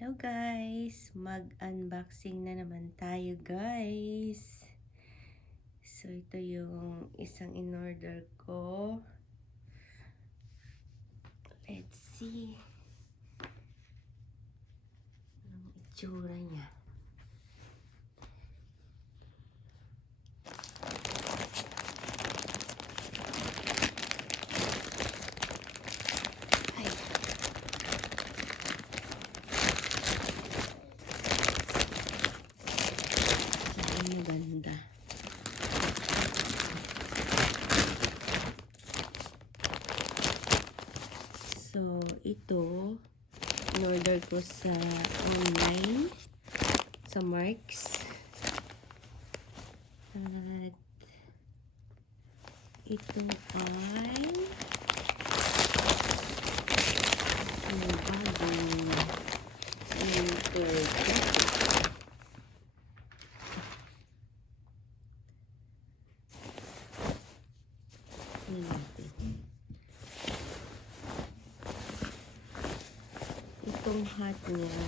Hello guys! Mag-unboxing na naman tayo guys. So ito yung isang in-order ko. Let's see. Anong itsura niya? Maganda. So, ito, in-order ko sa online, sa Marks. At, ito ay, bagong winter jacket. Itong hat niya,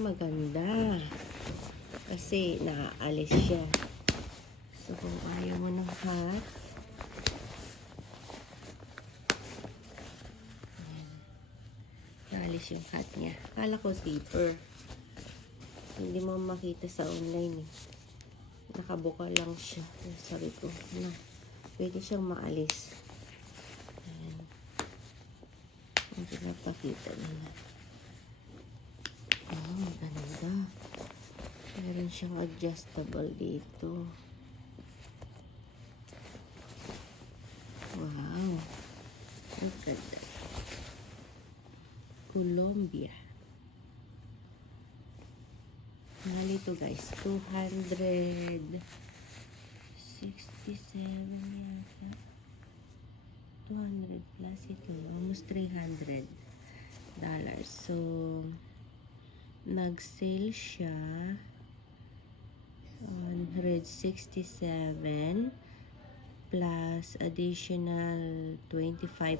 maganda kasi naaalis siya. So kung ayaw mo ng hat, naalis yung hat niya. Akala ko zipper, hindi mo makita sa online eh. Nakabuka lang siya. Sabi ko na pwede siyang maalis. Ayan. Ang pinapakita nila. Maganda. Meron siyang adjustable dito. Wow. Ang ganda. Colombia. Mahal ito guys. 267 yata. 200 plus ito. Almost $300. So, nag-sale siya 167 plus additional 25%.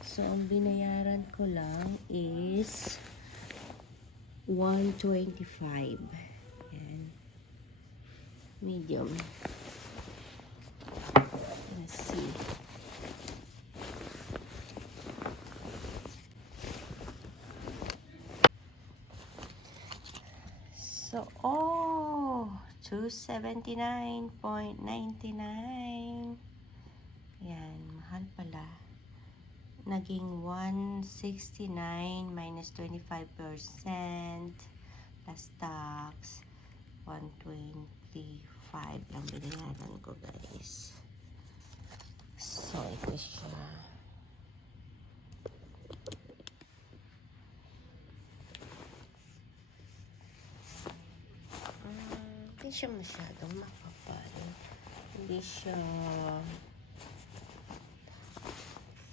So, ang binayaran ko lang is 125. Ayan. Medium. Let's see. So, $279.99. Yan, mahal pala. Naging 169 minus 25% plus tax 125 lang binayaran ko guys. So ito siya. Hindi siya masyadong makapal, hindi siya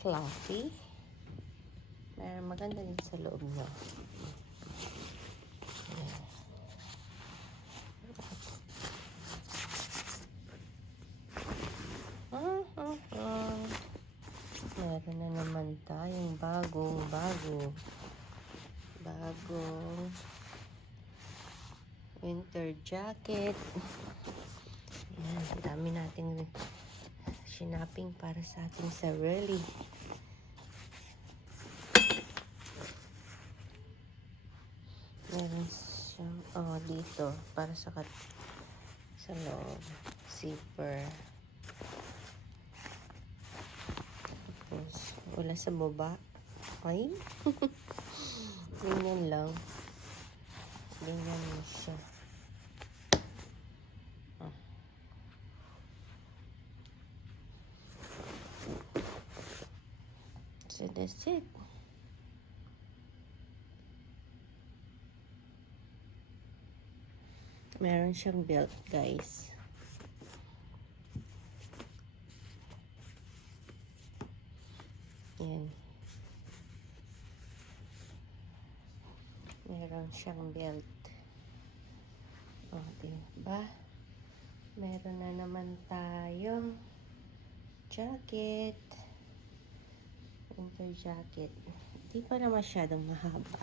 fluffy. Maganda din sa loob niya. Meron na naman tayong bagong winter jacket. Ayan, dami nating shinaping para sa ating sarili. Meron siyang, dito, para sa loob, zipper. Tapos, wala sa baba. Ay, ganyan lang. Ganyan mo siya. So, that's it. Meron siyang belt, guys. Yan. Meron siyang belt. Diba? Meron na naman tayong jacket. Winter jacket. Hindi pa na masyadong mahaba.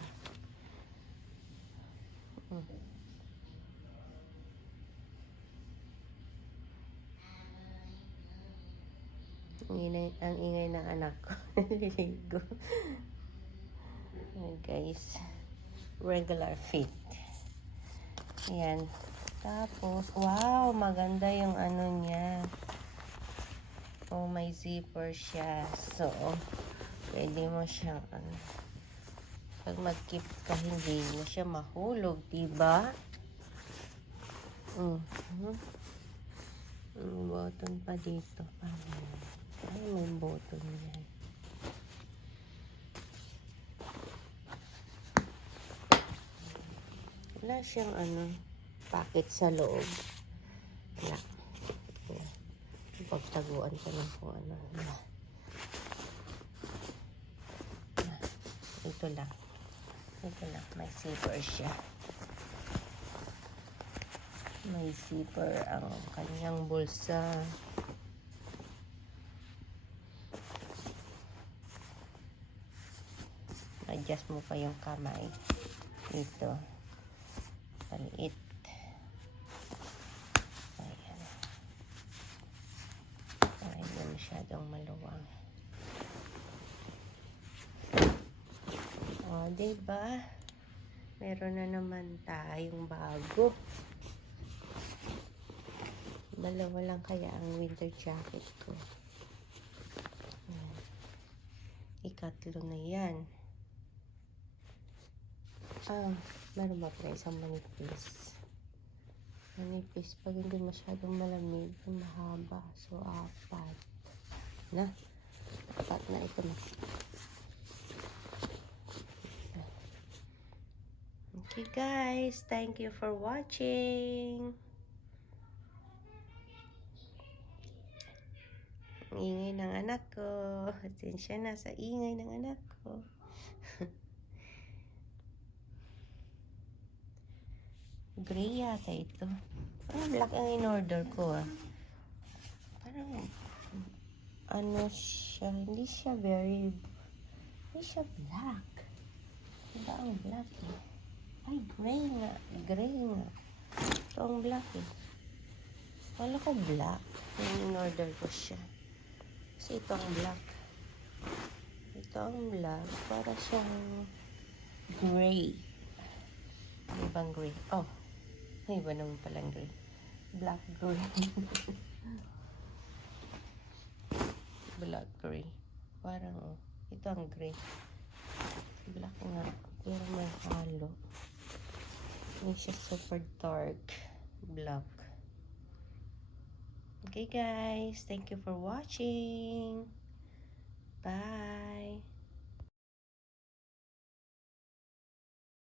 Ang ingay ng anak ko. Naliligo. Ayan guys. Regular fit. Ayan. Tapos, wow, maganda yung ano niya. Oh, may zipper siya. So, pwede mo siyang, pag mag-keep ka, hindi mo siya mahulog, diba? May button pa dito. Ay, may button yan. Wala siyang packet sa loob. Wala. Pagtaguan ka lang kung ano. Ito lang. May zipper siya. May zipper ang kanyang bulsa. Adjust mo pa yung kamay. Ito. Paliit. Ayan. Para hindi masyadong maluwang. O, diba? Meron na naman tayong bago. Dalawa lang kaya ang winter jacket ko. Ayan. Ikatlo na yan. Meron ba pa isang manipis? Manipis pag hindi masyadong malamig, mahaba. So, 4 na. 4 na ito na. Okay guys, thank you for watching. Ang ingay ng anak ko. Atensya na sa ingay ng anak ko. Gray yata ito. Parang black ang in-order ko Parang siya, hindi siya black. Diba ang black Ay, gray nga. Ito ang black Wala ko black. Yung in-order ko siya. Kasi ito ang black. Para siyang gray. Ano bang gray? Oh, may iba naman palang gray. Black gray. Black gray. Parang, ito ang gray. Black nga. Pero may halo. Hindi siya super dark. Black. Okay guys, thank you for watching. Bye.